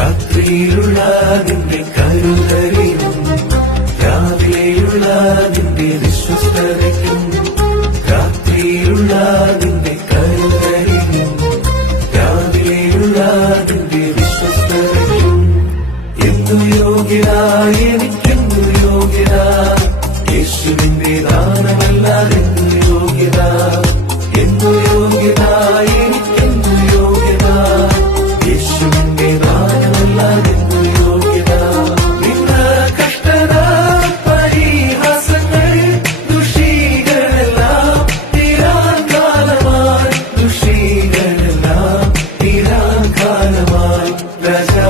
രാത്രിയിലുള്ള നിന്റെ കരുതലിനും രാവിലെയുള്ള നിന്റെ വിശ്വസ്തതയ്ക്കും രാത്രിയിലുള്ള നിന്റെ കരുതലിനും രാവിലെയുള്ള നിന്റെ വിശ്വസ്തതയ്ക്കും എന്തു യോഗ്യനായി എനിക്കെന്തു യോഗ്യത യേശുവിന്റെ ദാനമല്ലാതെന്തു യോഗ്യത എന്തു യോഗ്യനായി എനിക്കെന്തു യോഗ്യത യേശുവിന്റെ ദാനമല്ലാതെന്തു യോഗ്യത നിന്ന കഷ്ടത പരിഹാസങ്ങൾ ദുഷികളെല്ലാം തീരാൻ കാലമായി ദുഷികളെല്ലാം തീരാൻ കാലമായി രാജാ